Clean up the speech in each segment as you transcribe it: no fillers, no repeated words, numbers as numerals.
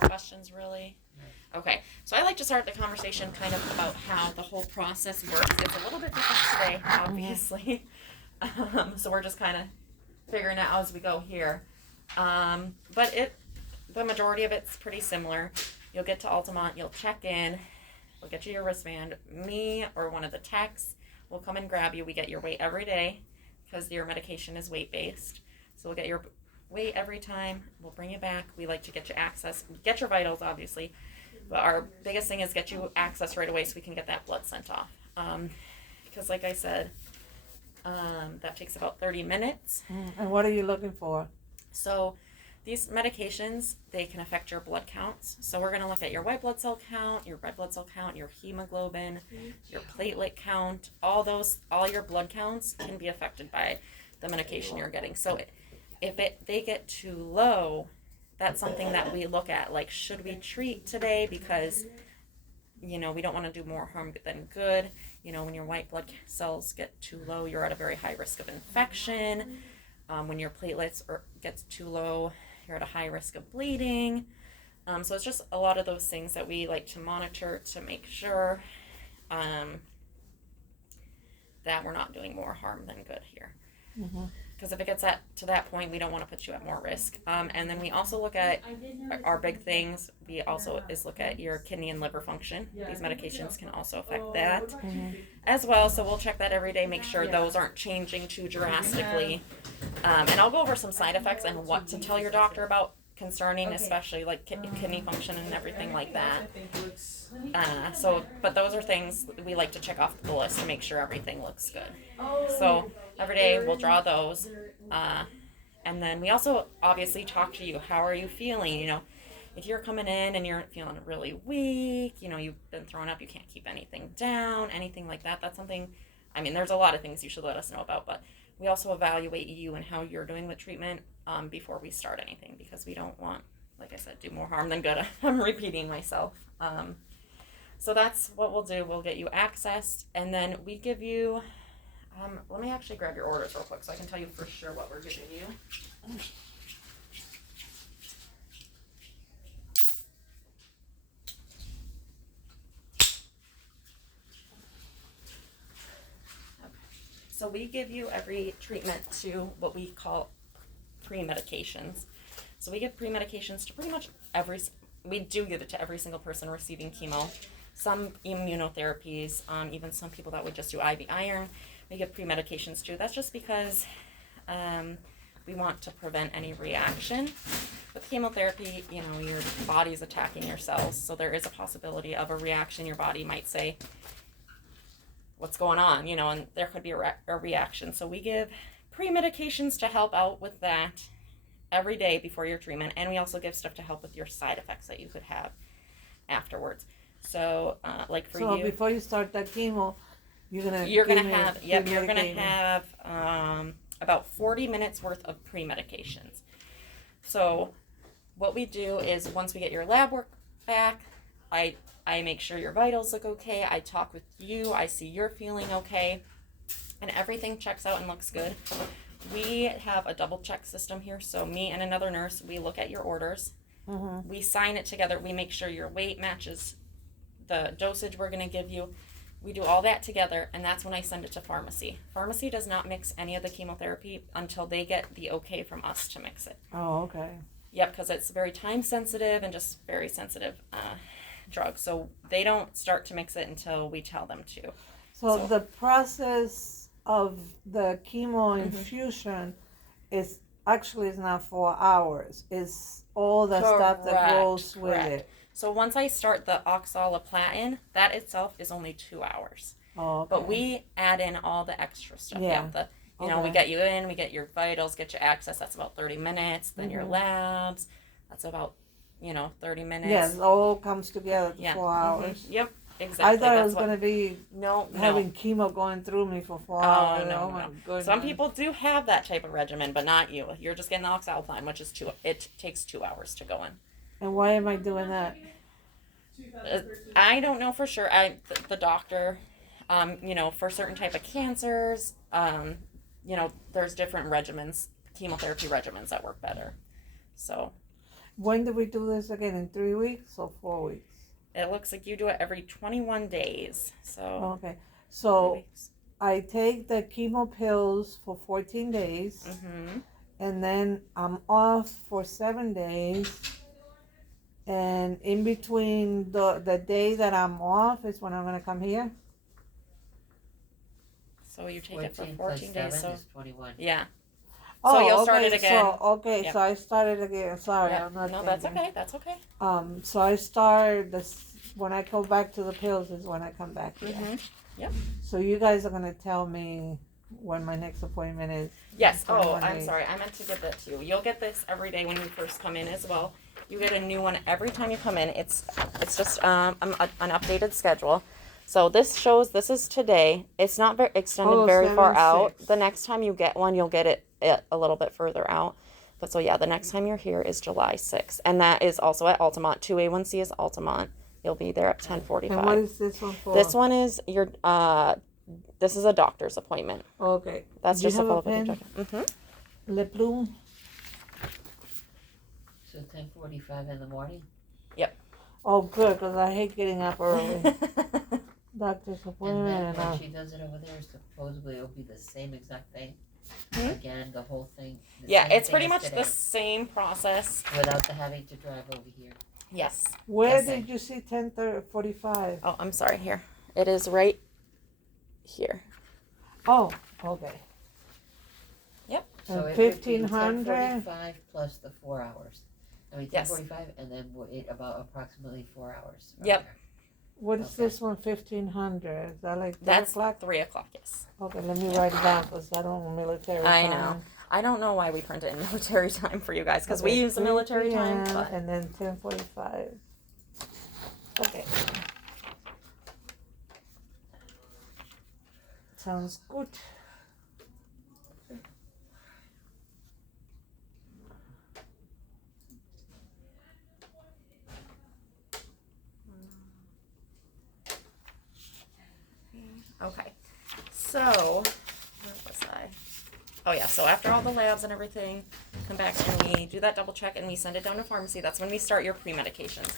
questions really? Okay, so I like to start the conversation kind of about how the whole process works. It's a little bit different today, obviously. So we're just kind of figuring it out as we go here. But the majority of it's pretty similar. You'll get to Altamont, you'll check in, we'll get you your wristband. Me or one of the techs will come and grab you. We get your weight every day because your medication is weight-based. So we'll get your weight every time. We'll bring you back. We like to get you access, get your vitals, obviously. But our biggest thing is get you access right away so we can get that blood sent off. Because like I said, that takes about 30 minutes. And what are you looking for? So these medications, they can affect your blood counts. So we're going to look at your white blood cell count, your red blood cell count, your hemoglobin, your platelet count. All your blood counts can be affected by the medication you're getting. So if they get too low, that's something that we look at. Like, should we treat today because, we don't want to do more harm than good. When your white blood cells get too low, you're at a very high risk of infection. When your platelets gets too low, you're at a high risk of bleeding. So it's just a lot of those things that we like to monitor to make sure that we're not doing more harm than good here. Because if it gets to that point, we don't want to put you at more risk. And then we also look at our big things. We also look at your kidney and liver function. These medications can also affect that as well. So we'll check that every day, make sure those aren't changing too drastically. And I'll go over some side effects and what to tell your doctor about concerning, especially like kidney function and everything like that. But those are things we like to check off the list to make sure everything looks good. So every day we'll draw those. And then we also obviously talk to you. How are you feeling? If you're coming in and you're feeling really weak, you've been thrown up, you can't keep anything down, anything like that. That's something, there's a lot of things you should let us know about, but we also evaluate you and how you're doing with treatment before we start anything, because we don't want, like I said, do more harm than good. I'm repeating myself. So that's what we'll do. We'll get you accessed, and then we give you, let me actually grab your orders real quick so I can tell you for sure what we're giving you. So we give you every treatment to what we call pre-medications. So we give pre-medications to pretty much we do give it to every single person receiving chemo. Some immunotherapies, even some people that would just do IV iron, we give pre-medications to. That's just because we want to prevent any reaction. With chemotherapy, your body's attacking your cells, so there is a possibility of a reaction. Your body might say, what's going on, and there could be a reaction. So we give pre-medications to help out with that every day before your treatment, and we also give stuff to help with your side effects that you could have afterwards. So So before you start that chemo, you're gonna have about 40 minutes worth of pre-medications. So what we do is, once we get your lab work back, I make sure your vitals look okay. I talk with you. I see you're feeling okay. And everything checks out and looks good. We have a double check system here. So me and another nurse, we look at your orders. We sign it together. We make sure your weight matches the dosage we're going to give you. We do all that together, and that's when I send it to pharmacy. Pharmacy does not mix any of the chemotherapy until they get the okay from us to mix it. Oh, okay. Yep, because it's very time sensitive and just very sensitive drug. So they don't start to mix it until we tell them to. So the process of the chemo infusion is not 4 hours. It's all the stuff that goes with it. So once I start the oxaliplatin, that itself is only 2 hours. Oh, okay. But we add in all the extra stuff. Yeah. We get you in, we get your vitals, get you access. That's about 30 minutes. Then your labs, that's about 30 minutes. Yes, it all comes together to 4 hours. Yep, exactly. I thought it was going to be having no. chemo going through me for 4 hours. No. My goodness. Some people do have that type of regimen, but not you. You're just getting the oxaliplatin, which is it takes 2 hours to go in. And why am I doing that? I don't know for sure. The doctor, for certain type of cancers, there's different regimens, chemotherapy regimens that work better. So. When do we do this again? In 3 weeks or 4 weeks? It looks like you do it every 21 days. So. Okay. So I take the chemo pills for 14 days. Mm-hmm. And then I'm off for 7 days. And in between the day that I'm off is when I'm going to come here. So you take it for 14 days. So is 21. Yeah. Oh, so you'll okay, start it again. So I started again. Sorry, Yep. I'm not. No, thinking. that's okay. That's okay. So I start this when I go back to the pills is when I come back here. Mm-hmm. Yep. So you guys are gonna tell me when my next appointment is. Yes. Oh, I'm sorry. I meant to give that to you. You'll get this every day when you first come in as well. You get a new one every time you come in. It's just an updated schedule. So this shows this is today. It's not very extended very far out. The next time you get one, you'll get it a little bit further out. But so yeah, the next time you're here is July 6th. And that is also at Altamont. 2A1C is Altamont. You'll be there at 10:45. And what is this one for? This one is your this is a doctor's appointment. Okay. That's just a follow-up with your doctor. Mm-hmm. Le Plume. So 10:45 in the morning? Yep. Oh, good, because I hate getting up early. Doctor's And appointment. then when she does it over there, supposedly it'll be the same exact thing. Hmm? Again, the whole thing. Yeah, same it's thing pretty as much today, the same process. without the having to drive over here. Yes. Where Yes. did you see 10:45? Oh, I'm sorry. Here. It is right here. Oh, okay. Yep. So And it would be 1500? 10:45 plus the 4 hours. I mean, Yes. 10:45 and then wait about approximately 4 hours. from Yep. there. What is Okay. this one? 1500. Is that like 3 That's o'clock? 3 o'clock. Yes. Okay, let me write it down because I don't military. I time. know. I don't know why we print it in military time for you guys because we Okay, use the 3 military time. p.m. But And then 10:45. Okay. Sounds good. okay. So where was I? Oh yeah. So after all the labs and everything, come back and we do that double check and we send it down to pharmacy. That's when we start your pre-medications.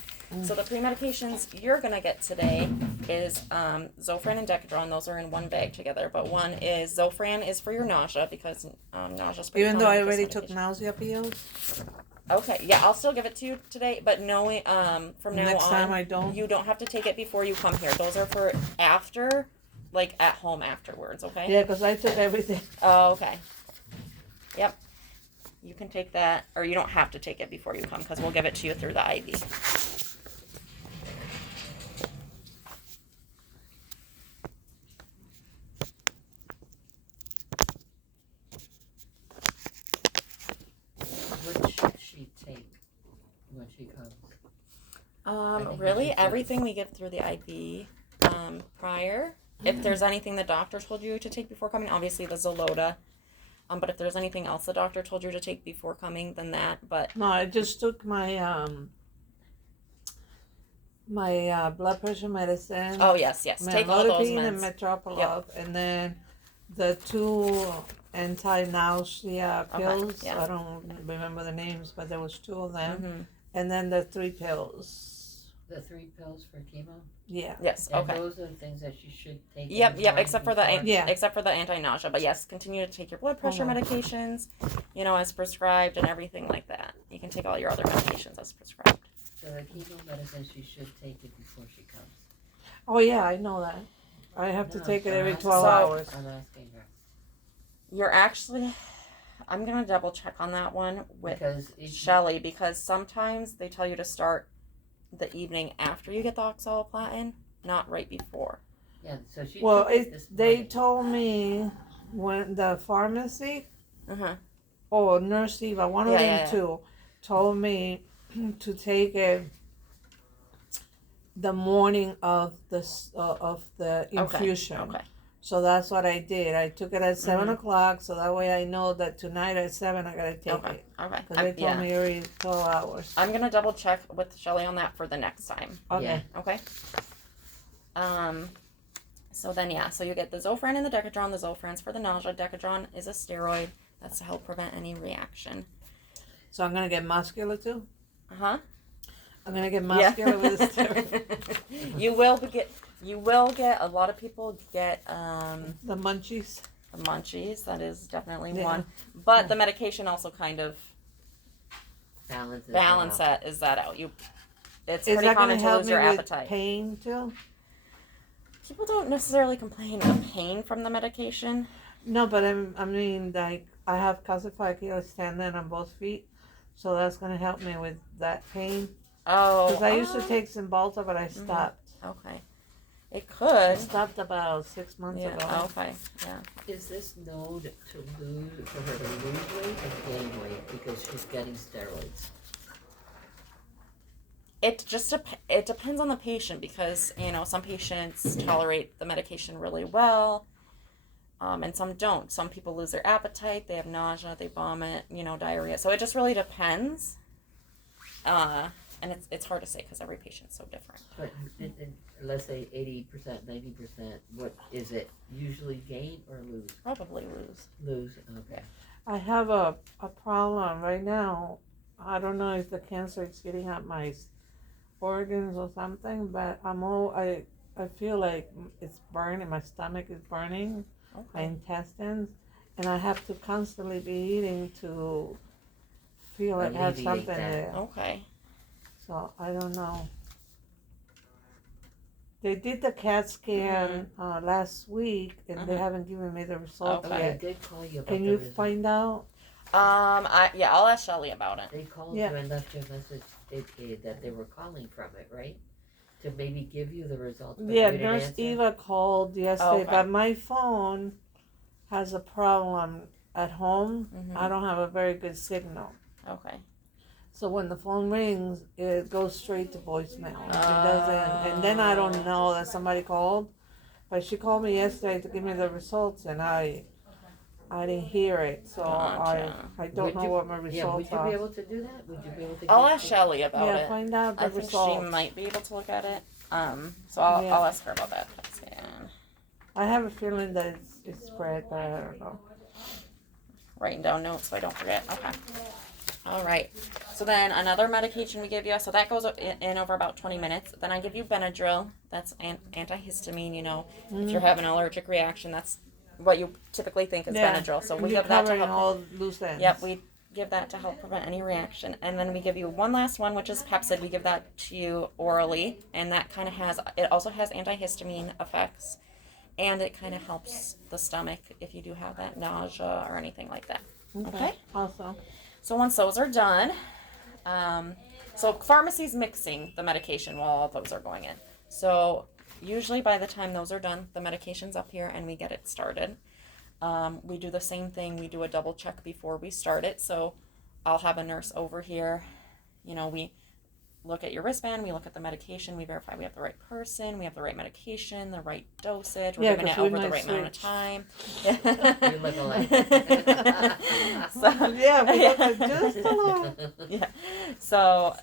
So the pre-medications you're gonna get today is Zofran and Decadron. Those are in one bag together. But one is Zofran is for your nausea because nausea's pretty Even though I common with already this took medication. nausea pills, Okay, yeah, I'll still give it to you today, but knowing from now next on, time I don't. you don't have to take it before you come here. Those are for after, like at home afterwards. Okay. Yeah, because I took everything. Oh, okay. Yep. You can take that, or you don't have to take it before you come because we'll give it to you through the IV. What should she take when she comes? I think Really, we should everything we give through the IV prior. If there's anything the doctor told you to take before coming, obviously the Zolota. But if there's anything else the doctor told you to take before coming, then that. But No, I just took my blood pressure medicine. oh yes, take all those Amlodipine and meds. Metropolov, and then the 2 anti-nausea Okay, pills. yeah. I don't remember the names, but there was 2 of them, Mm-hmm. and then the 3 pills. The 3 pills for chemo? Yeah. Yes. And Okay. those are the things that she should take. in Yep. the Yep. morning Except for the before- Yeah. except for the anti-nausea. But yes, continue to take your blood pressure Okay. medications, as prescribed and everything like that. You can take all your other medications as prescribed. So the chemo medicine, she should take it before she comes. Oh yeah, I know that. I have to No, take it I'm every asking- 12 hours. I'm asking her. You're actually, I'm gonna double check on that one with Because if Shelly because sometimes they tell you to start the evening after you get the oxaliplatin, not right before. yeah, so she Well, took it this they morning. told me when the pharmacy Uh huh. or Nurse Eva, one of Yeah, them yeah, yeah. two, told me to take it the morning of the infusion. Okay. So that's what I did. I took it at 7 Mhm. o'clock, so that way I know that tonight at 7 I gotta take Okay. it. Okay. Because they told me every 12 hours. I'm gonna double check with Shelly on that for the next time. Okay. Yeah. Okay. So then so you get the Zofran and the Decadron. The Zofran's for the nausea. Decadron is a steroid. That's to help prevent any reaction. So I'm gonna get muscular too? Huh? I'm gonna get muscular with this too. You will get. A lot of people get The munchies. the munchies. That is definitely Yeah. one. But the medication also kind of balance that out. It's Is pretty that common gonna to help lose me your with appetite. pain too? People don't necessarily complain of pain from the medication. No, but I mean, like, I have calcified Achilles tendon on both feet, so that's gonna help me with that pain. Oh. Because I used to take Cymbalta, but I stopped. Okay. It I could. stopped about 6 months ago. Okay. Yeah. Is this node to lose for her to lose weight or gain weight because she's getting steroids? It just it depends on the patient because some patients tolerate the medication really well, and some don't. Some people lose their appetite, they have nausea, they vomit, diarrhea. So it just really depends, and it's hard to say because every patient's so different. But let's say 80%, 90%. What is it? Usually gain or lose? Probably lose. Lose. Okay. I have a problem right now. I don't know if the cancer is getting at my organs or something, but I feel like it's burning. My stomach is burning, my intestines, and I have to constantly be eating to feel like I have something there. Okay. So I don't know. They did the CAT scan last week, and they haven't given me the results Okay. I yet. did call you about Can the you result. find out? I'll ask Shelly about it. They called you and left you a message that they were calling from it, right? To maybe give you the results. But Yeah, you didn't Nurse answer? Eva called yesterday, Okay. but my phone has a problem at home. I don't have a very good signal. Okay. So when the phone rings, it goes straight to voicemail. It doesn't, and then I don't know that somebody called. But she called me yesterday to give me the results, and I didn't hear it, so Gotcha. I don't know what my results would you are. be able to do that? Would you be able to? I'll get ask Shelly about Yeah, it. find out the I think results. she might be able to look at it. So I'll ask her about that scan. I have a feeling that it's spread, but I don't know. Writing down notes so I don't forget. Okay. All right. So then another medication we give you. So that goes in over about 20 minutes. Then I give you Benadryl. That's antihistamine. If you're having an allergic reaction, that's what you typically think is Benadryl. So we give that to help. all loose ends. Yep. We give that to help prevent any reaction. And then we give you one last one, which is Pepsid. We give that to you orally, and that kind of it also has antihistamine effects. And it kind of helps the stomach if you do have that nausea or anything like that. Okay? Awesome. So once those are done, so pharmacy's mixing the medication while all those are going in. So usually by the time those are done, the medication's up here and we get it started. We do the same thing. We do a double check before we start it. So I'll have a nurse over here. We look at your wristband, we look at the medication, we verify we have the right person, we have the right medication, the right dosage, we're giving it over the right amount of time. You look alike. So, Yeah, we look like just a little. yeah. So,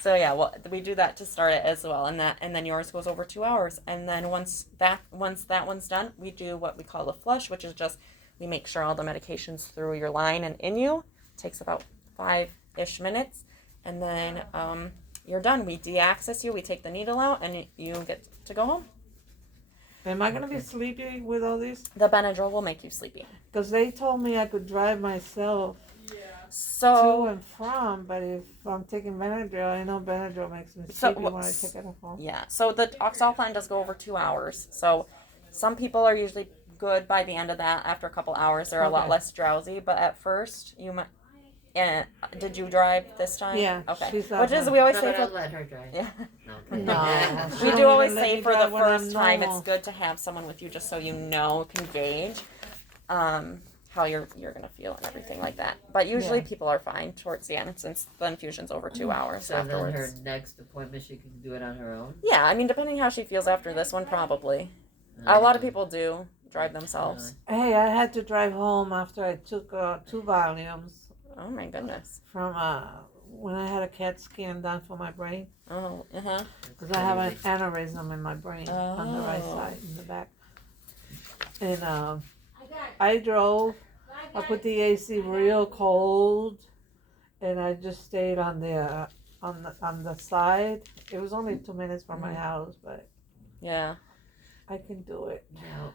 so yeah, well, we do that to start it as well, and then yours goes over 2 hours, and then once that one's done, we do what we call the flush, which is just we make sure all the medication's through your line and in you. It takes about 5-ish minutes, and then you're done. We de-access you, we take the needle out, and you get to go home. Am I gonna be sleepy with all this? The Benadryl will make you sleepy. Because they told me I could drive myself to So and from, but if I'm taking Benadryl, I know Benadryl makes me sleepy when I take it at home. yeah, so the oxalplan does go over 2 hours. So some people are usually good by the end of that. After a couple hours, they're a lot less drowsy. But at first, you might. And did you drive this time? Yeah. Okay. Which is we always say I'll for let her drive. yeah. No. We She do don't always even let say me for the drive when first I'm time normal. it's good to have someone with you just so you can gauge how you're gonna feel and everything like that. But usually people are fine towards the end since the infusion's over 2 hours So afterwards. then her next appointment, she can do it on her own? Yeah, I mean depending how she feels after this one, probably. A lot of people do drive themselves. Hey, I had to drive home after I took 2 volumes Oh my goodness. from when I had a CAT scan done for my brain. Oh, Because I have an aneurysm in my brain on the right Oh. side, in the back. And I drove. I put the AC real cold. and I just stayed on the side. It was only 2 minutes from my house, but Yeah. I can do it. Now,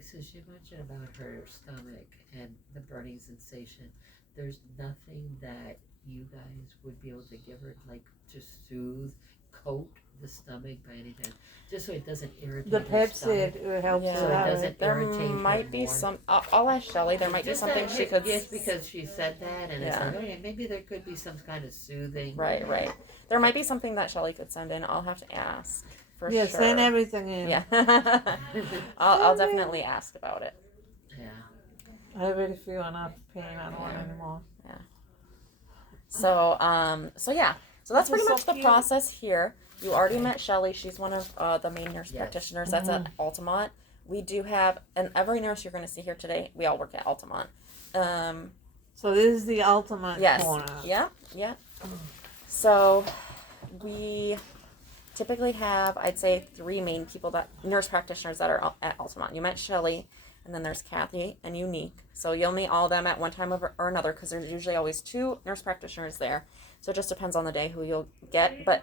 so she mentioned about her stomach and the burning sensation. There's nothing that you guys would be able to give her, like, to soothe, coat the stomach by any chance, just so it doesn't irritate The her stomach. Pepsi, it helps Yeah. So it it out. doesn't There irritate her might be more. some. I'll ask Shelly. There might be Just something that- she could. Yes, because she said that, and it's Yeah. like, okay, maybe there could be some kind of soothing. Right. There might be something that Shelly could send in. I'll have to ask for Yeah, sure. send everything in. Yeah. I'll definitely ask about it. Yeah. I already feel enough pain. I don't want anymore. So yeah. So that's This pretty is so much the cute. process here. You already met Shelly. She's one of the main nurse Yes. practitioners. That's at Altamont. We do have, and every nurse you're going to see here today, we all work at Altamont. So this is the ultimate Yes. corner. Yeah. So we typically have, I'd say, 3 main people nurse practitioners that are at Altamont. You met Shelly, and then there's Kathy and Unique. So you'll meet all of them at one time or another, because there's usually always 2 nurse practitioners there. So it just depends on the day who you'll get. But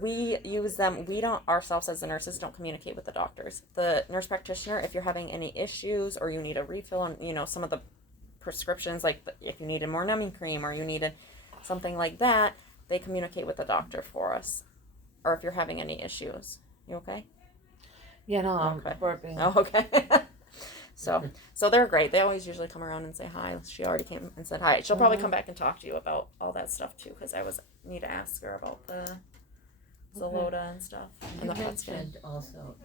we use them. We don't ourselves as the nurses don't communicate with the doctors. The nurse practitioner, if you're having any issues or you need a refill on some of the prescriptions, like if you needed more numbing cream or you needed something like that, they communicate with the doctor for us. Or if you're having any issues. You okay? Yeah, no, I'm Okay. burping. Oh, okay. So they're great. They always usually come around and say hi. She already came and said hi. She'll probably come back and talk to you about all that stuff too, because I need to ask her about the Zolota and stuff and You the PET scan. mentioned also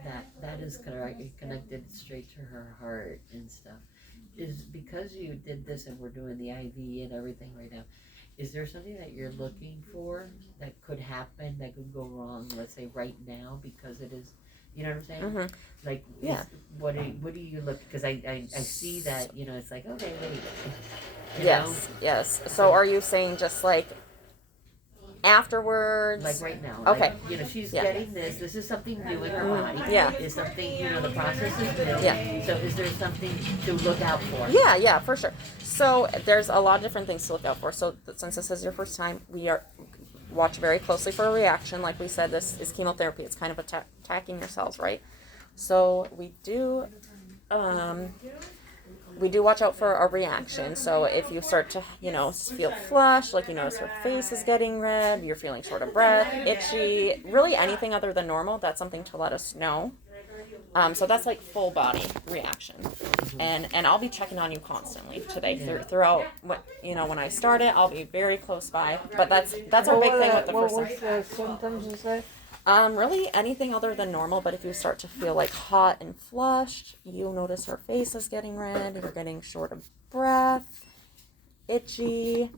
that is connected straight to her heart and stuff. Is because you did this and we're doing the IV and everything right now, is there something that you're looking for that could happen, that could go wrong, let's say right now, because it is, you know what I'm saying? Mm-hmm. Like, Yeah. What do you look, because I see that, it's like, okay, wait. you Yes. So are you saying just like afterwards? know? Like right now. Okay. Like, she's Yeah. getting this. This is something new in her body. Yeah. Is something, the process is new. Yeah. So is there something to look out for? Yeah, for sure. So there's a lot of different things to look out for. So since this is your first time, watch very closely for a reaction. Like we said, this is chemotherapy. It's kind of attacking your cells, right? So we do watch out for a reaction. So if you start to, feel flushed, like you notice her face is getting red, you're feeling short of breath, itchy, really anything other than normal, that's something to let us know. So that's like full body reaction, and I'll be checking on you constantly today throughout. When I start it, I'll be very close by. But that's our big thing with the first. What was the symptoms you said? Really anything other than normal. But if you start to feel like hot and flushed, you'll notice her face is getting red. You're getting short of breath, itchy.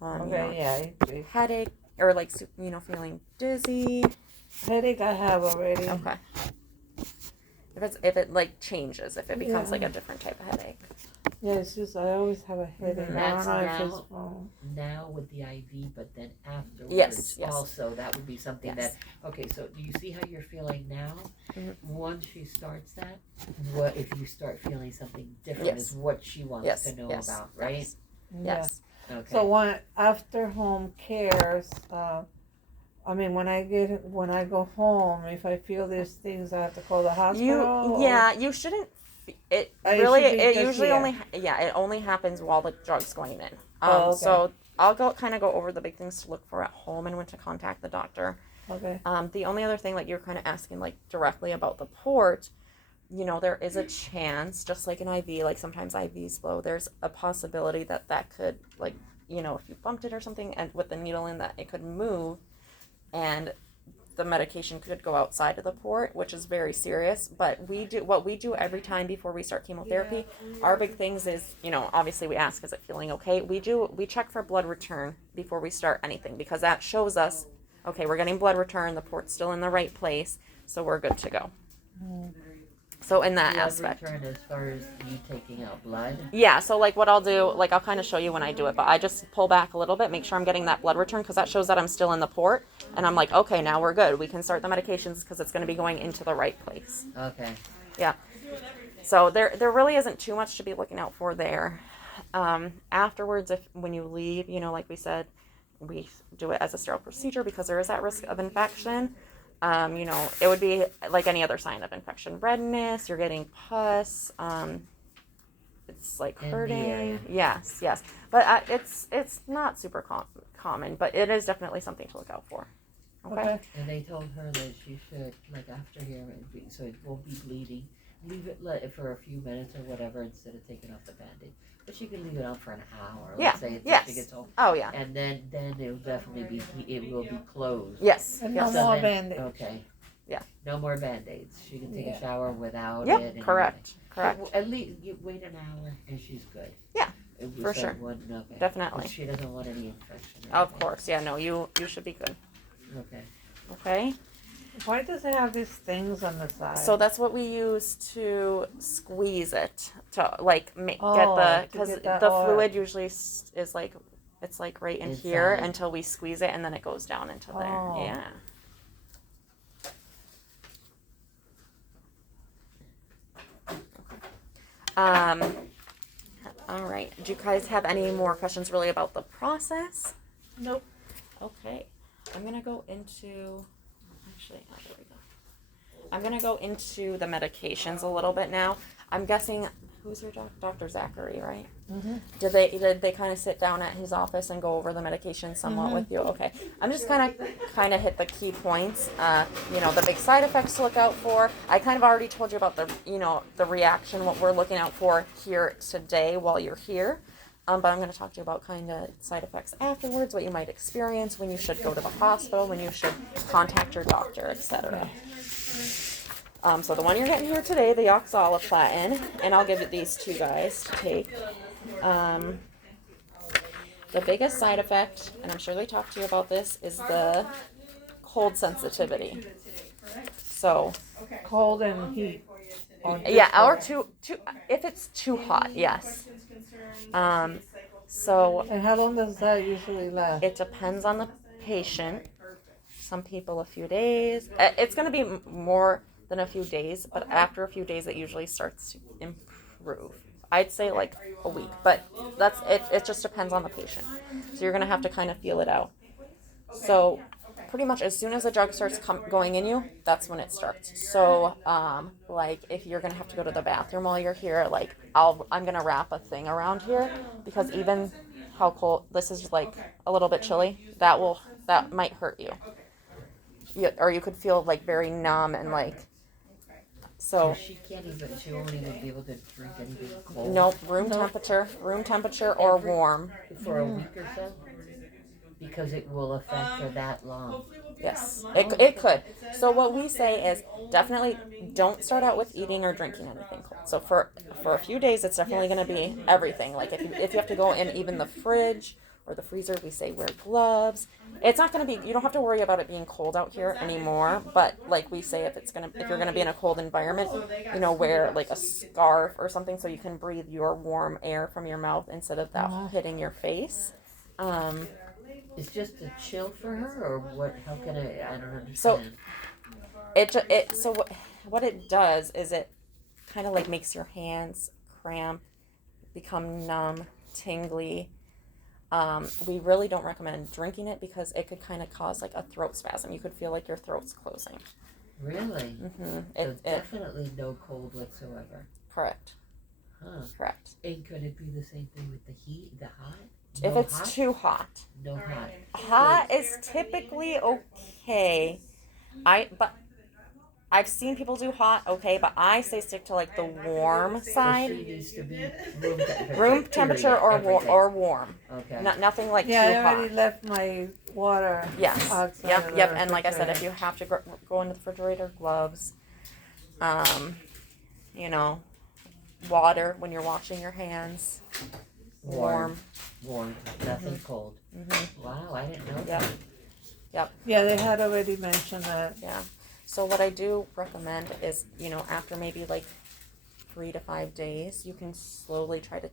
Itchy. Headache or like feeling dizzy. Headache I have already. Okay. If it like changes, if it becomes like a different type of headache. Yeah, it's just I always have a headache. Mhm. I don't know if That's it's from. Now with the IV, but then afterwards, Yes. also that would be something Yes. that. Okay, so do you see how you're feeling now? Mhm. Once she starts that, what if you start feeling something different? Yes. Is what she wants Yes. to know Yes. about, right? Yes. Yeah. Yes. Okay. So after home cares, when I go home, if I feel these things, I have to call the hospital. You shouldn't. It It really. should be It just usually here. it only happens while the drug's going in. Oh, okay. So I'll go over the big things to look for at home and when to contact the doctor. Okay. The only other thing, like you're kind of asking like directly about the port, there is a chance, just like an IV, like sometimes IVs blow, there's a possibility that could, like, if you bumped it or something and with the needle in that, it could move and the medication could go outside of the port, which is very serious. But what we do every time before we start chemotherapy, our big things is, obviously we ask, is it feeling okay? We check for blood return before we start anything, because that shows us, okay, we're getting blood return, the port's still in the right place, so we're good to go. So in that blood aspect. return as far as you taking out blood. Yeah, so like what I'll do, like I'll kind of show you when I do it, but I just pull back a little bit, make sure I'm getting that blood return, because that shows that I'm still in the port, and I'm like, okay, now we're good. We can start the medications because it's going to be going into the right place. Okay. Yeah. So there really isn't too much to be looking out for there. Afterwards, if when you leave, like we said, we do it as a sterile procedure because there is that risk of infection. It would be like any other sign of infection: redness, you're getting pus, it's like hurting. Yes, but it's not super common, but it is definitely something to look out for. Okay. And they told her that she should, like after here, so it won't be bleeding, leave it for a few minutes or whatever instead of taking off the band-aid. But she can leave it on for an hour. Yeah. Let's say until Yes. she gets home. Oh yeah. And then it will definitely it will be closed. Yes. And Yes. no more then- band-aids. Okay. Yeah. No more band-aids. She can take a shower without Yep. it. And Correct. everything. Correct. At least you wait an hour and she's good. Yeah, It was for that sure. one, okay. Definitely. She doesn't want any infection. or Of anything. course. Yeah. No. You should be good. Okay. Okay. Why does it have these things on the side? So that's what we use to squeeze it to like get the to because get that the oil. fluid usually is like it's like right in here Inside. until we squeeze it and then it goes down into there. Oh. Yeah. All right. Do you guys have any more questions really about the process? Nope. Okay. I'm gonna go into actually there we go. I'm gonna go into the medications a little bit now. I'm guessing who's your Dr. Zachary, right? Mm-hmm. Did they kind of sit down at his office and go over the medication somewhat with you? Okay. I'm just kind of hit the key points. The big side effects to look out for. I kind of already told you about the reaction, what we're looking out for here today while you're here. But I'm going to talk to you about kind of side effects afterwards, what you might experience, when you should go to the hospital, when you should contact your doctor, etc. So the one you're getting here today, the oxaliplatin, and I'll give it these two guys to take. The biggest side effect, and I'm sure they talked to you about this, is the cold sensitivity. So Cold and heat. yeah, or too if it's too hot, yes. So And how long does that usually last? it depends on the patient. Some people a few days. It's going to be more than a few days, but after a few days it usually starts to improve. I'd say like a week, but that's it. It just depends on the patient. So you're going to have to kind of feel it out. So pretty much as soon as the drug starts going in you, that's when it starts. So like if you're going to have to go to the bathroom while you're here, like I'm going to wrap a thing around here because even how cold this is, like a little bit chilly, that might hurt you. Or you could feel like very numb and like so she won't even be able to drink anything cold. nope, room temperature or warm. For a week or so? Because it will affect her that long. Yes, it could. So what we say is definitely don't start out with eating or drinking anything cold. So for a few days, it's definitely going to be everything. Like if you have to go in even the fridge or the freezer, we say wear gloves. It's not going to be, you don't have to worry about it being cold out here anymore. But like we say, if you're going to be in a cold environment, wear like a scarf or something so you can breathe your warm air from your mouth instead of that hitting your face. It's just a chill for her, or what? How can I don't understand. So what it does is it kind of like makes your hands cramp, become numb, tingly. We really don't recommend drinking it because it could kind of cause like a throat spasm. You could feel like your throat's closing. Really? Mm-hmm. So definitely no cold whatsoever. Correct. Huh. Correct. And could it be the same thing with the heat, the hot? If it's too hot. No hot. Hot is typically okay. But I've seen people do hot, okay, but I say stick to like the warm So side. she needs to be Room temperature or warm. Okay. Nothing like Yeah, too I already hot. left my water. Yes. outside Yep. of Yep. the And like I said, if refrigerator. you have to go into the refrigerator, gloves. Water when you're washing your hands. Warm. Nothing cold. Mm-hmm. Wow, I didn't know Yep. that. Yeah, they had already mentioned that. Yeah. So what I do recommend is, after maybe like 3 to 5 days, you can slowly try to.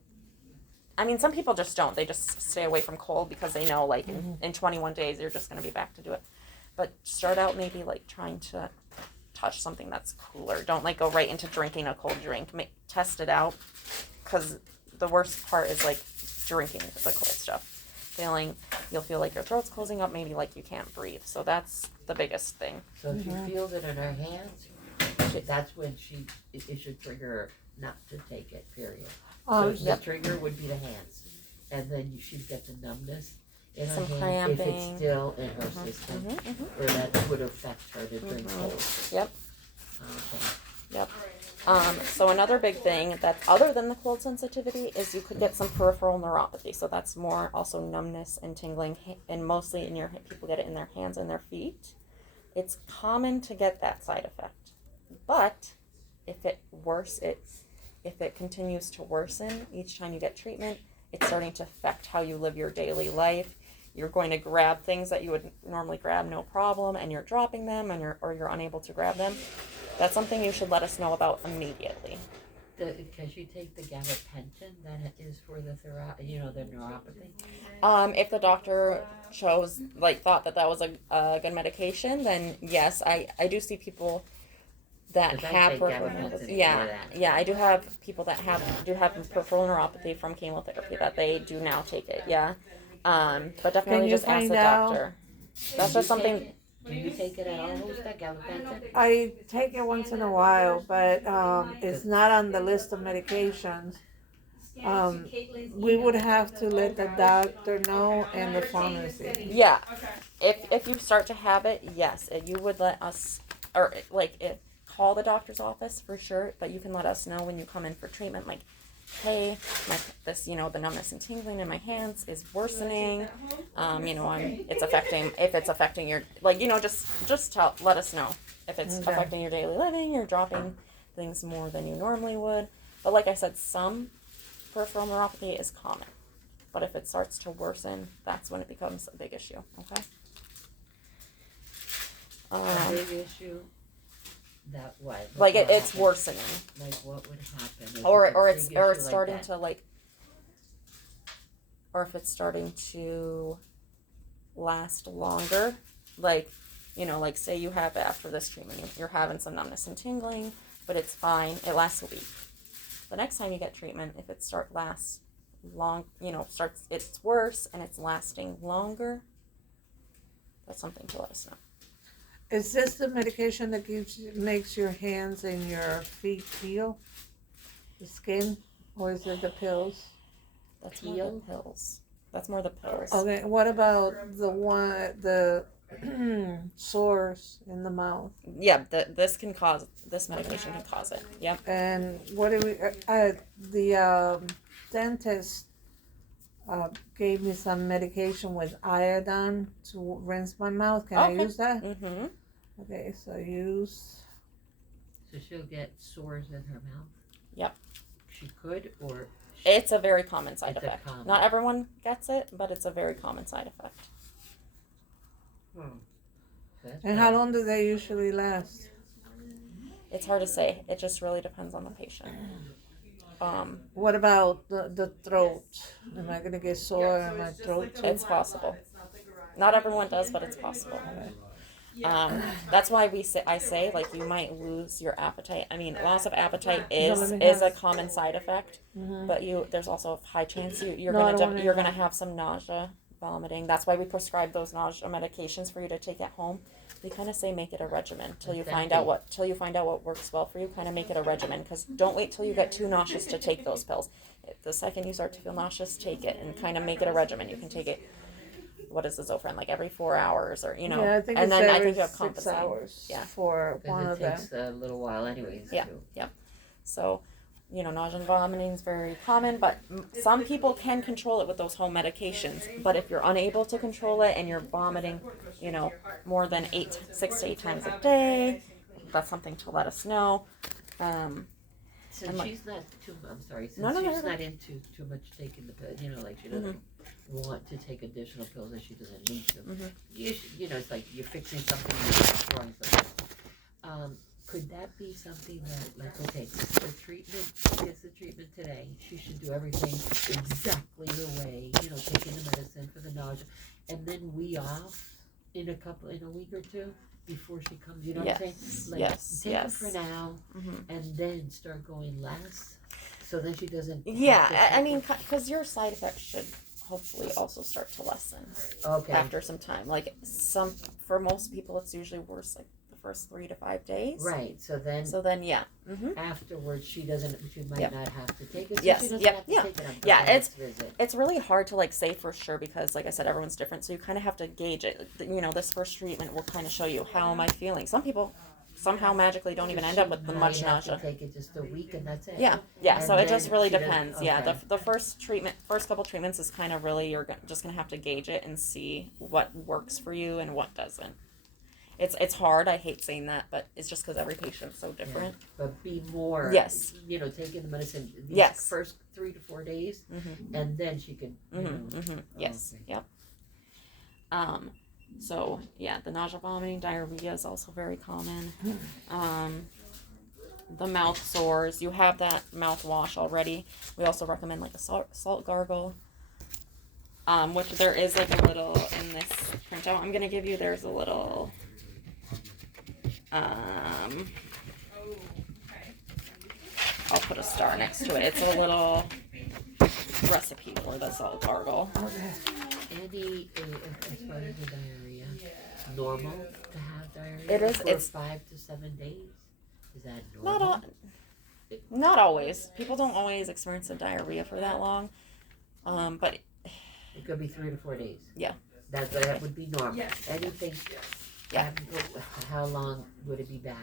I mean, some people just don't. They just stay away from cold because they know, like, in 21 days, you're just going to be back to do it. But start out maybe, like, trying to touch something that's cooler. Don't, like, go right into drinking a cold drink. Test it out because the worst part is like drinking the cold stuff. You'll feel like your throat's closing up, maybe like you can't breathe. So that's the biggest thing. So if you feel it in her hands, that's when it should trigger her not to take it, period. So the trigger would be the hands. And then she'd get the numbness in her hand cramping. if it's still in her system. Or that would affect her to drink cold. Yep. Okay. Yep. So another big thing that other than the cold sensitivity is you could get some peripheral neuropathy. So that's more also numbness and tingling, and mostly people get it in their hands and their feet. It's common to get that side effect, but if it continues to worsen each time you get treatment, it's starting to affect how you live your daily life. You're going to grab things that you would normally grab no problem, and you're dropping them, or you're unable to grab them. That's something you should let us know about immediately. Because you take the gabapentin that is for the neuropathy? If the doctor thought that was a good medication, then yes, I do see people that have peripheral neuropathy. Yeah, I do have people that have peripheral neuropathy from chemotherapy that they do now take it. Yeah, but definitely just ask the doctor. That's just something. Do you take it at all, that gabapentin? I take it once in a while, but it's not on the list of medications. We would have to let the doctor know and the pharmacy. Yeah, if you start to have it, yes, you would let us, or call the doctor's office for sure. But you can let us know when you come in for treatment, like, hey, the numbness and tingling in my hands is worsening. If it's affecting your, just let us know if it's affecting your daily living. You're dropping things more than you normally would. But like I said, some peripheral neuropathy is common. But if it starts to worsen, that's when it becomes a big issue. Okay. A big issue. That what? It's worsening. Like what would happen? Or it's starting to or if it's starting to last longer, say you have it after this treatment, you're having some numbness and tingling, but it's fine. It lasts a week. The next time you get treatment, if it lasts long, it's worse and it's lasting longer, that's something to let us know. Is this the medication that makes your hands and your feet peel? The skin? Or is it the pills? That's more the pills. That's more the pills. Okay, what about the sores in the mouth? Yeah, this medication can cause it. Yep. And what do the dentist gave me some medication with iodine to rinse my mouth. Can I use that? Mm-hmm. Okay, so use. So she'll get sores in her mouth? Yep. She could, or? It's a very common side effect. Not everyone gets it, but it's a very common side effect. And how long do they usually last? It's hard to say. It just really depends on the patient. What about the throat? Am I gonna get sore in my throat too? It's possible. Not everyone does, but it's possible. That's why I say you might lose your appetite. I mean, loss of appetite is a common side effect, but there's also a high chance you're gonna have some nausea, vomiting. That's why we prescribe those nausea medications for you to take at home. We kind of say make it a regimen till you find out what works well for you. Kind of make it a regimen, because don't wait till you get too nauseous to take those pills. The second you start to feel nauseous, take it, and kind of make it a regimen. You can take it. What is the Zofran, every 4 hours, or Yeah, I think and it's then every I think you have 6 hours. Yeah. For one of them. It takes a little while, anyways. Yeah. Too. Yeah. So, nausea and vomiting is very common, but some people can control it with those home medications. But if you're unable to control it and you're vomiting, more than 6 to 8 times a day, that's something to let us know. Since she's not she's not into too much taking the pill, she doesn't want to take additional pills that she doesn't need to. It's like you're fixing something, you're destroying something. Could that be something that, the treatment gets the treatment today, she should do everything exactly the way, taking the medicine for the nausea, and then wean off in a week or two before she comes, you know what I'm saying? Take it for now, and then start going less. So then she doesn't. Yeah, I mean, because your side effects should hopefully also start to lessen Okay. after some time. Like for most people, it's usually worse like the first 3 to 5 days. Right. So then Yeah. Mm-hmm. afterwards, she might Yep. not have to take it. So Yes. She doesn't Yep. have to Yeah. take it until Yeah, the next visit. It's really hard to like say for sure because, like I said, everyone's different. So you kind of have to gauge it. You know, this first treatment will kind of show you how am I feeling. Some people somehow magically don't even end up with much have nausea. to take it just a week and that's it. Yeah. And So it then just really she doesn't- depends. Yeah. okay. The first couple treatments is kind of really just gonna have to gauge it and see what works for you and what doesn't. It's hard. I hate saying that, but it's just because every patient's so different. Yeah. But be more. Yes. Taking the medicine these Yes. first 3 to 4 days, Mm-hmm. and then she can. Yes. Okay. Yep. So yeah, the nausea, vomiting, diarrhea is also very common. The mouth sores. You have that mouthwash already. We also recommend like a salt gargle. Which there is like a little in this printout. I'm gonna give you. There's a little. I'll put a star next to it. It's a little recipe for the salt gargle. Andy, as far as the diarrhea, normal to have diarrhea? It is. For It's 5 to 7 days. Is that normal? not always. People don't always experience the diarrhea for that long. But It could be 3 to 4 days. Yeah. That would be normal. Anything. Yeah. How long would it be bad?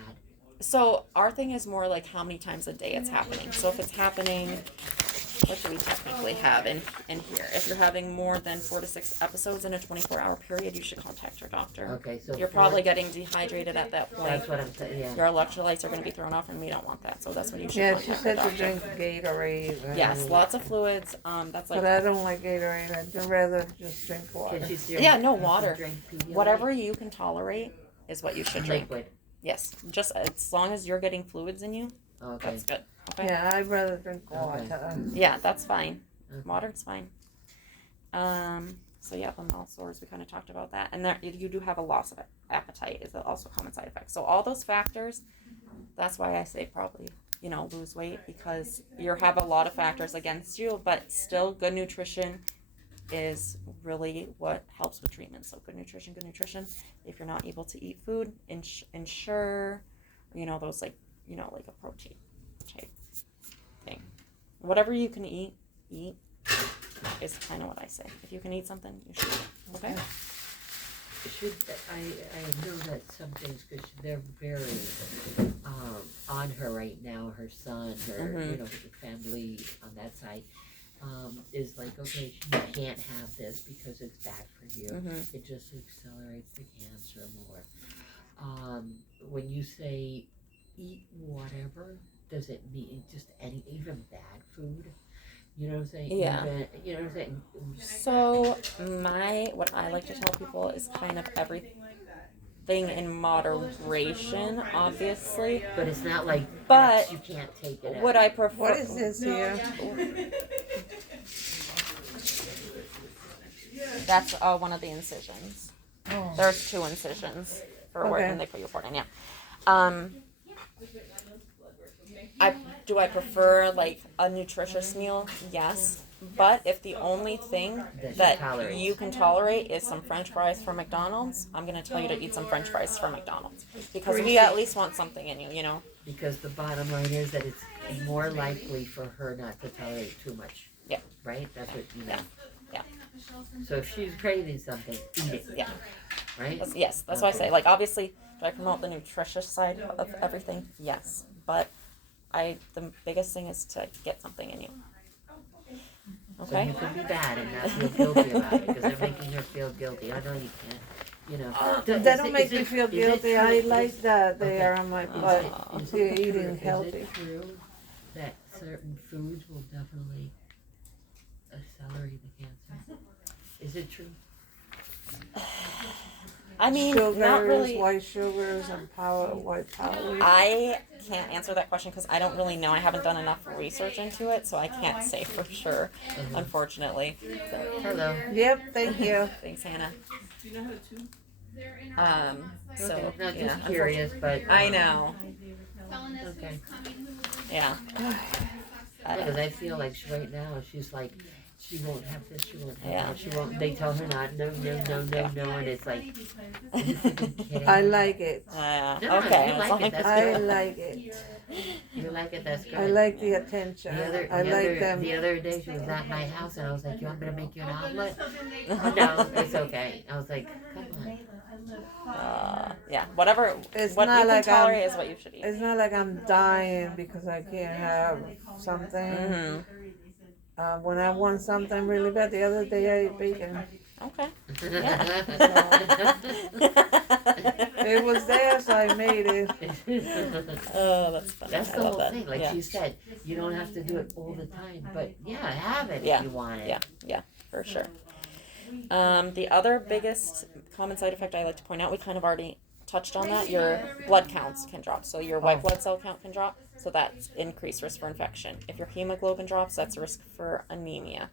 so our thing is more like how many times a day it's happening. So if it's happening, what do we technically have in here? If you're having more than 4 to 6 episodes in a 24-hour period, you should contact your doctor. Okay, so You're probably getting dehydrated at that point. That's what I'm saying. Yeah. Your electrolytes are going to be thrown off, and we don't want that. So that's when you should Yeah, she contact said your to doctor. drink Gatorade. Yes, lots of fluids. That's like But I don't like Gatorade. I'd rather just drink water. Can she Yeah, no, can she water. drink Pedialyte? whatever you can tolerate is what you should drink. Liquid. Yes, just as long as you're getting fluids in you, Okay. that's good. Okay. Yeah, I'd rather drink Okay. water. Yeah, that's fine. Okay. Water's fine. So yeah, the mouth sores, we kind of talked about that, and there you do have a loss of appetite is also a common side effect. So all those factors, that's why I say probably lose weight, because you have a lot of factors against you, but still good nutrition is really what helps with treatment. So good nutrition. If you're not able to eat food, ensure those like a protein type thing. Whatever you can eat is kind of what I say. If you can eat something, you should. Okay. I know that some things, because they're very on her right now. Her son, her her family on that side is like, okay, you can't have this because it's bad for you. It just accelerates the cancer more. When you say eat whatever, does it mean just even bad food? You know what I'm saying? Yeah. You know what I'm saying? So what I like to tell people is kind of everything in moderation, obviously. But it's not like But you can't take it. Would I prefer? What is this here? That's one of the incisions. Oh. There's 2 incisions for Okay. when they put your port in. Yeah. Do I prefer like a nutritious meal? Yes. But if the only thing that you can tolerate is some French fries from McDonald's, I'm gonna tell you to eat some French fries from McDonald's, because we at least want something in you. Because the bottom line is that it's more likely for her not to tolerate too much. Yeah. Right? That's what you know. Yeah. So if she's craving something, eat it. Yeah. Right? Yes, that's why I say, like, obviously, do I promote the nutritious side of everything? Yes. But the biggest thing is to get something in you. So Okay? you can be bad and not feel guilty about it because they're making her feel guilty. I know you can't. They don't make me feel guilty. I like that they are on my Is butt. it- is They're it eating true- healthy. Is it true that certain foods will definitely accelerate the cancer? Is it true? I mean, Sugars, not really. white sugars, and white powder. I can't answer that question because I don't really know. I haven't done enough research into it, so I can't say for sure, unfortunately. Hello. Yep, thank you. Thanks, Hannah. So, Okay, no, yeah, just curious, but I know. okay. Yeah. Because I feel like right now she's like, she won't have this, she won't have Yeah. that, she won't. They tell her not, no, no, no, no, no, and it's like, are you freaking kidding I me? like it. No, Okay. you as like long it. as- That's I good. like it. You like it. That's good. I like the attention. I like them. The other day she was at my house and I was like, "You want me to make you an omelet?" Oh, no, it's okay. I was like, "Come on." Yeah, whatever. It's What not you can like tolerate is what you should eat. It's not like I'm dying because I can't have something. Mm-hmm. When I want something really bad, the other day I ate bacon. Okay. It was there, so I made it. Oh, that's funny. That's I the love whole that. thing. Like Yeah. she said, you don't have to do it all the time, but yeah, have it Yeah. if you want it. Yeah, for sure. The other biggest common side effect I like to point out, we kind of already touched on that. Your blood counts can drop, so your white blood cell count can drop, so that's increased risk for infection. If your hemoglobin drops, that's a risk for anemia.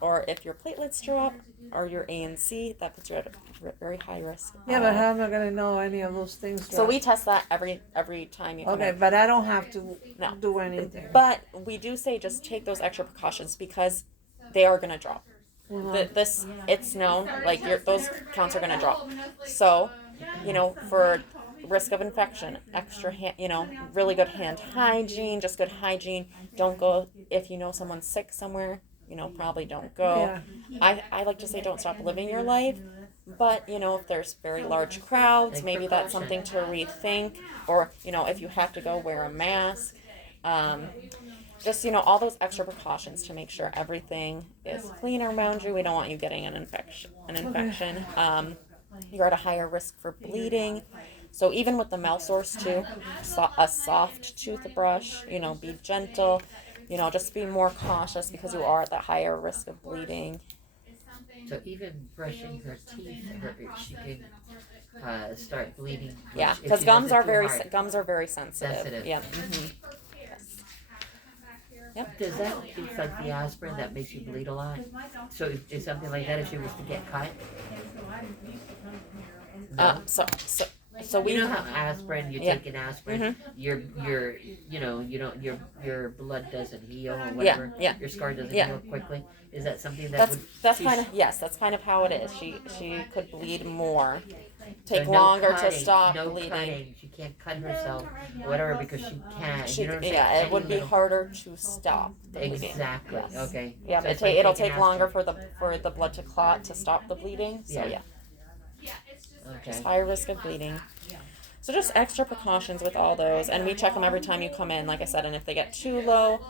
Or if your platelets drop, or your ANC, that puts you at a very high risk. Yeah, but how am I gonna know any of those things? So we test that every time you come Okay, in. but I don't have to No. do anything. But we do say just take those extra precautions because they are going to drop. It's known, like those counts are going to drop. So, for risk of infection, extra really good hand hygiene, just good hygiene. Don't go if you know someone's sick somewhere. Probably don't go. Yeah. I like to say don't stop living your life. But, if there's very large crowds, Take maybe that's something to rethink. Or, if you have to go, wear a mask. Just, all those extra precautions to make sure everything is clean around you. We don't want you getting an infection. You're at a higher risk for bleeding. So even with the mouth sores too, a soft toothbrush, be gentle. Just be more cautious because you are at that higher risk of bleeding. So even brushing her teeth, she can start bleeding. Yeah, if because she gums does it are too very hard. gums are very sensitive. Sensitive. Yeah. Mm-hmm. Yes. Yep. Does that, it's like the aspirin that makes you bleed a lot? So is something like that if she was to get cut? No. So we You know how aspirin, you Yeah. take an aspirin, Mhm. your your blood doesn't heal or Yeah, whatever. yeah. Your scar doesn't Yeah. heal quickly. Is that something that that's she's- kind of that's kind of how it is. She could bleed more, so take no longer to cutting, stop no bleeding. Cutting. She can't cut herself or whatever because she can't. She, You know what I'm saying? yeah, it Any would be little- harder to stop the bleeding. Exactly. Yes. Okay. Yeah, So but it's like it'll taking take longer aspirin. for the blood to clot to stop the bleeding. So Yeah. just Okay. higher risk of bleeding. So just extra precautions with all those, and we check them every time you come in, like I said. And if they get too low,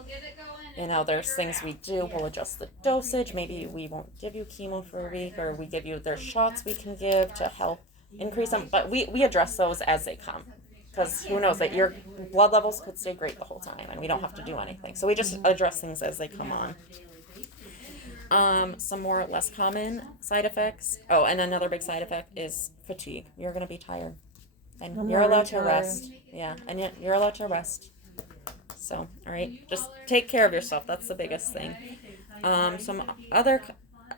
there's things we do. We'll adjust the dosage. Maybe we won't give you chemo for a week, or there's shots we can give to help increase them. But we address those as they come, because who knows that your blood levels could stay great the whole time, and we don't have to do anything. So we just address things as they come on. Some more less common side effects. Oh, and another big side effect is fatigue. You're gonna be tired. And I'm you're allowed already to rest. Yeah, and you're allowed to rest. So, all right, just take care of yourself. That's the biggest thing. Some other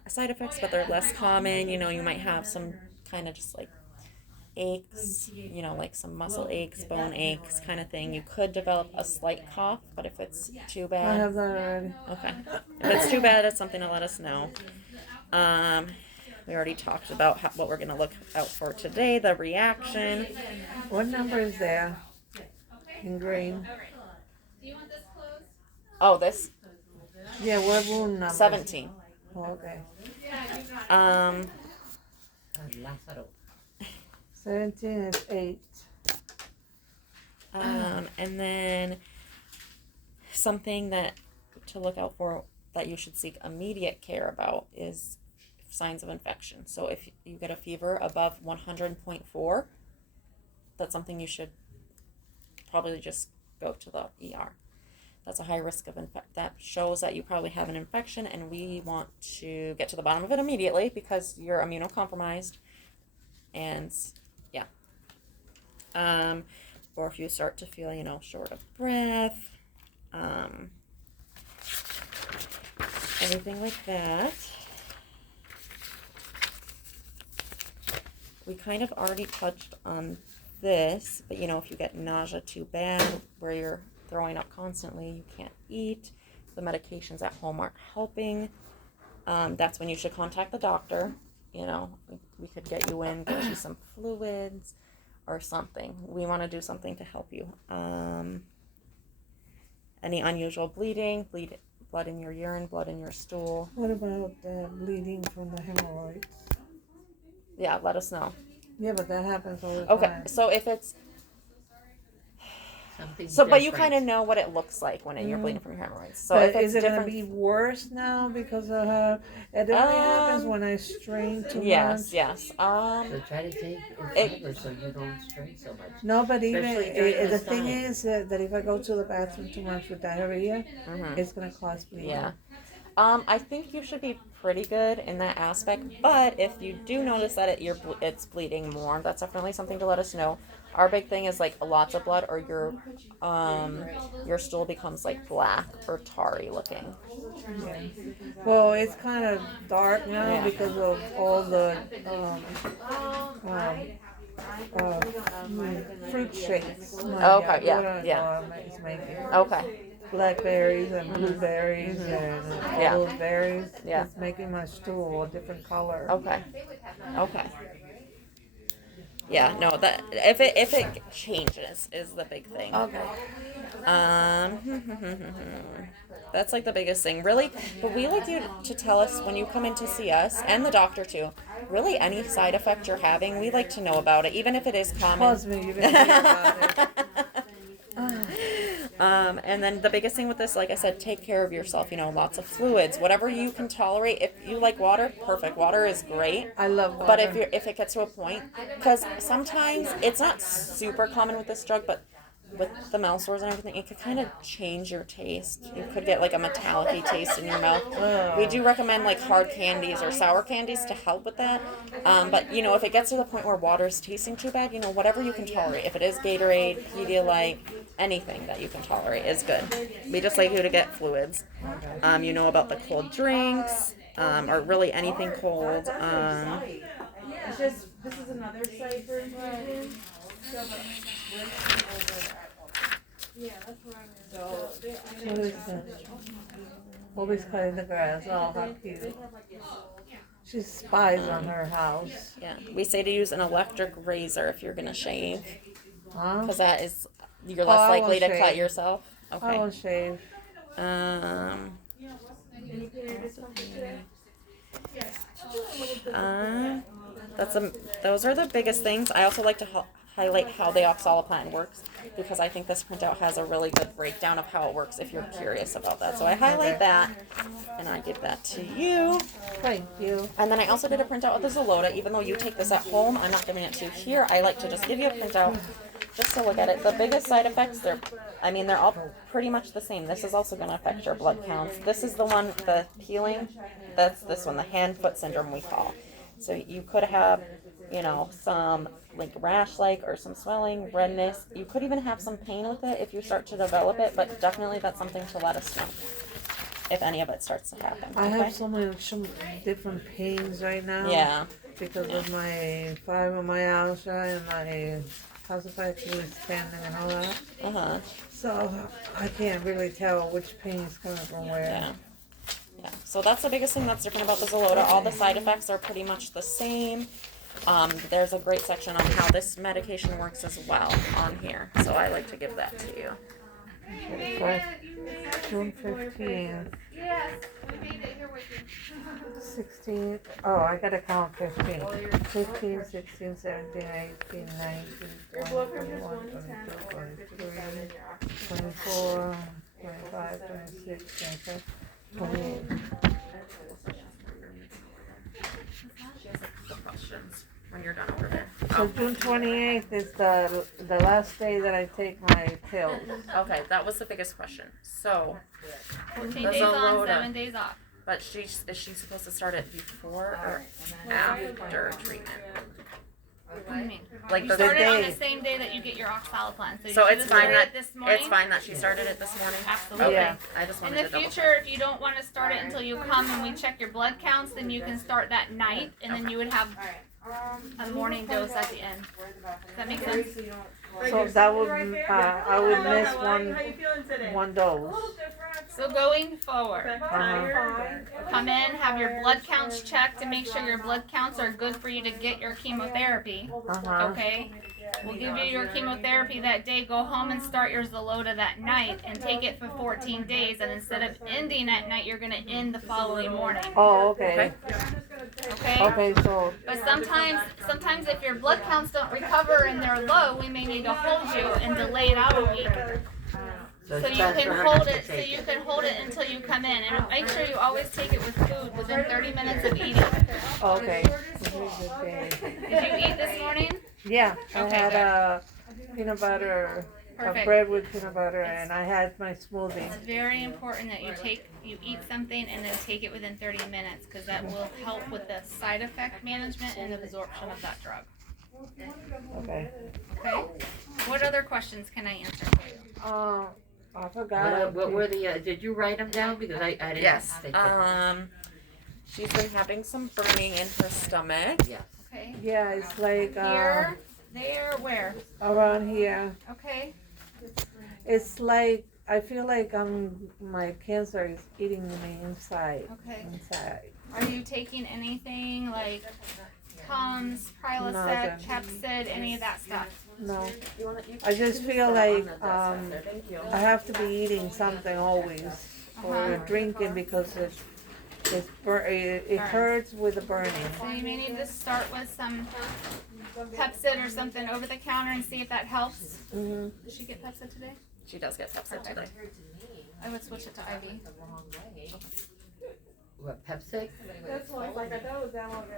side effects, but they're less common. You might have some kind of just like aches, like some muscle aches, bone aches kind of thing. You could develop a slight cough, but if it's too I bad, have that already. okay. If it's too bad, it's something to let us know. We already talked about what we're going to look out for today, the reaction. What number is there? In green. Oh, this Yeah, what room number? 17. Oh, okay. Lázaro. 17 is 8. And then something that to look out for that you should seek immediate care about is signs of infection. So if you get a fever above 100.4, that's something you should probably just go to the ER. That's a high risk of that shows that you probably have an infection, and we want to get to the bottom of it immediately because you're immunocompromised. And yeah. Or if you start to feel, short of breath, anything like that. We kind of already touched on this, but if you get nausea too bad, where you're throwing up constantly, you can't eat, the medications at home aren't helping, that's when you should contact the doctor. You know, we could get you in, get you some fluids or something. We want to do something to help you. Any unusual bleeding, blood in your urine, blood in your stool. What about bleeding from the hemorrhoids? Yeah, let us know. Yeah, but that happens all the time. Okay, so if it's but you kind of know what it looks like when you're bleeding from your hemorrhoids. So but if it's is it different, gonna be worse now because of her? It only happens when I strain too much. Yes. So try to take it over so you don't strain so much. No, but even Especially during the this thing time. is that if I go to the bathroom too much with diarrhea, it's gonna cause bleeding. Yeah. I think you should be pretty good in that aspect. But if you do notice that it's bleeding more, that's definitely something to let us know. Our big thing is like lots of blood, or your stool becomes like black or tarry looking. Yeah. Well, it's kind of dark now because of all the fruit shakes. Okay, yeah. It's making Okay. blackberries and blueberries and all those berries. Yeah. It's making my stool a different color. Okay. Yeah, no, that if it changes is the big thing. Okay. That's like the biggest thing, really. But we like you to tell us when you come in to see us, and the doctor too. Really, any side effect you're having, we like to know about it, even if it is common. Trust me, you're gonna hear about it. And then the biggest thing with this, like I said, take care of yourself. You know, lots of fluids, whatever you can tolerate. If you like water, perfect. Water is great. I love water. But if it gets to a point, because sometimes it's not super common with this drug, but with the mouth sores and everything, it could kind of change your taste. You could get like a metallic-y taste in your mouth. We do recommend like hard candies or sour candies to help with that. But you know, if it gets to the point where water's tasting too bad, you know, whatever you can tolerate. If it is Gatorade, Pedialyte, anything that you can tolerate is good. We just like you to get fluids. You know about the cold drinks, or really anything cold. This is another site for infusion. Yeah, that's what I'm What is that? Always cutting the grass. Oh, how cute. She spies on her house. Yeah, we say to use an electric razor if you're gonna shave, Huh? because that is you're less likely to cut shave. yourself. I Okay. won't shave. Those are the biggest things. I also like to highlight how the oxaliplatin works, because I think this printout has a really good breakdown of how it works if you're curious about that. So I highlight that, and I give that to you. Thank you. And then I also did a printout of the Zolota. Even though you take this at home, I'm not giving it to you here. I like to just give you a printout just to look at it. The biggest side effects, they're all pretty much the same. This is also going to affect your blood counts. This is the one, the peeling. That's this one, the hand-foot syndrome we call. So you could have, you know, some like rash-like or some swelling, redness. You could even have some pain with it if you start to develop it, but definitely that's something to let us know if any of it starts to happen. I have some different pains right now. Yeah. Because of my fibromyalgia and my calcified standing and all that. So I can't really tell which pain is coming from where. Yeah. So that's the biggest thing that's different about the Zolota. All the side effects are pretty much the same. There's a great section on how this medication works as well on here. So I like to give that to you. June 15. 16. Oh, I gotta count 15. 15, 16, 17, 18, 19, 20, 21, 22, 23, 24, 25, 26, 27, 28. Questions when you're done over there. So June 28th is the last day that I take my pills. Okay, that was the biggest question. So, 14 the days on, Zolota. 7 days off. But is she supposed to start it before or after treatment? What do you mean? Like You the start it on day. the same day that you get your oxaliplatin. So you it's just fine started that it this morning. it's fine that she started it this morning. Absolutely. Okay. Yeah. I just In wanted the to double future, if you don't want to start it until you come and we check your blood counts, then you can start that night, and then you would have a morning dose at the end. Does that make sense? So that would, I would miss one dose. So going forward, Uh-huh. come in, have your blood counts checked to make sure your blood counts are good for you to get your chemotherapy. Uh-huh. Okay? We'll give you your chemotherapy that day. Go home and start your Zolota that night and take it for 14 days. And instead of ending at night, you're going to end the following morning. Oh, okay. Okay? Okay, so, But sometimes if your blood counts don't recover and they're low, we may need to hold you and delay it out a week. So it's you best can for her hold not to it. So take you it. can hold it until you come in, and make sure you always take it with food within 30 minutes of eating. okay. Did you eat this morning? Yeah, I Okay, had peanut butter, Perfect. bread with peanut butter, and I had my smoothie. It's very important that you eat something and then take it within 30 minutes because that will help with the side effect management and absorption of that drug. Okay. Okay. What other questions can I answer for you? I forgot. What were the, did you write them down? Because I didn't. Yes. take them. She's been having some burning in her stomach. Yes. Okay. Yeah, it's like Here, there, where? around here. Okay. It's like I feel like my cancer is eating me inside. Okay. Inside. Are you taking anything like Tums, Prilosec, Nothing. Capsid, any of that stuff? No, I just feel like Thank you. I have to be eating something always or Uh-huh. drinking because it hurts with the burning. So you may need to start with some Pepsid or something over the counter and see if that helps. Hmm. Did she get Pepsid today? She does get Pepsid today. I would switch it to IV. What, Pepsi?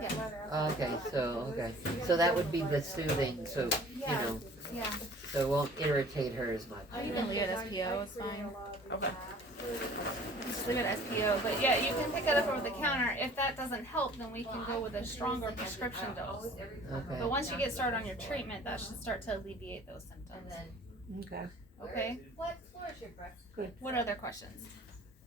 Yeah. Okay. So that would be the soothing, so, you know, Yeah. so it won't irritate her as much. You can leave it as SPO, it's fine. Okay. Just leave it as SPO. But yeah, you can pick it up over the counter. If that doesn't help, then we can go with a stronger prescription dose. Okay. But once you get started on your treatment, that should start to alleviate those symptoms. Okay. Okay? Good. What other questions?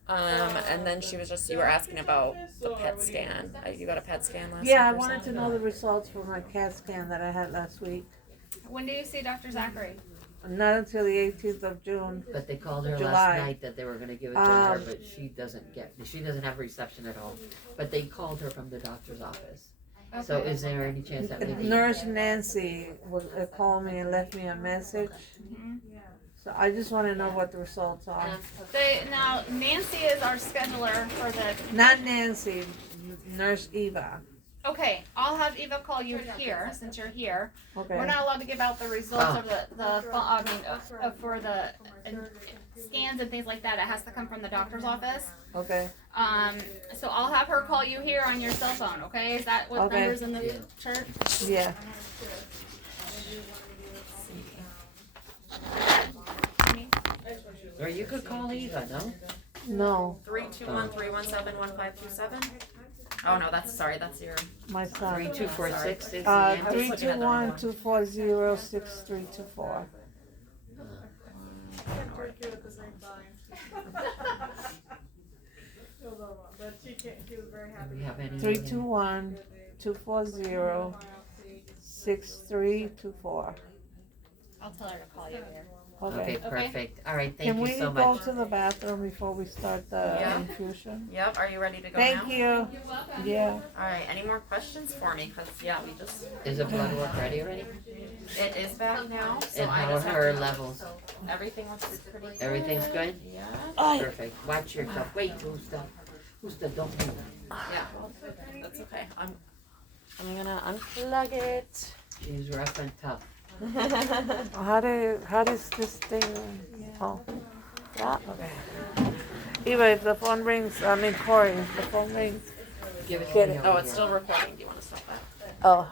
And then you were asking about the PET scan. You got a PET scan last week? Yeah, I or wanted to something? know the results from my CAT scan that I had last week. When do you see Dr. Zachary? Not until the 18th of June. But they called her July. last night that they were gonna give it to her, Um, but she doesn't have reception at home. But they called her from the doctor's office. So is there any chance that maybe? Nurse Nancy called me and left me a message. Mhm. So I just want to know what the results are. Now, Nancy is our scheduler for the. Not Nancy, Nurse Eva. Okay, I'll have Eva call you here since you're here. Okay. We're not allowed to give out the results of for the scans and things like that. It has to come from the doctor's office. Okay. So I'll have her call you here on your cell phone. Okay, is that what Okay. numbers in the chart? Yeah. Or you could call Eva, no? No, 321-317-1527. Oh no, that's your. my son. 3246 is the end. 321-240-6324. Do we have any? 321-240-6324. I'll tell her to call you here. Okay, Okay. perfect. All right, Can thank we you so go much. to the bathroom before we start the Yeah. infusion? Yep. Are you ready to go Thank now? you. Yeah. All right. Any more questions for me? Cause we just. Is the blood work ready already? It is back now. So And I how are just have her to- levels? Everything looks pretty good. Everything's good? Yeah. Perfect. Watch yourself. Wait, who's the, don't move. Yeah. That's okay. I'm gonna unplug it. She's rough and tough. How does this thing? Oh. Yeah. Okay. Eva, if the phone rings, Corey, if the phone rings. Give it to Get me it. over Oh, it's here. still recording. Do you want to stop that? Oh.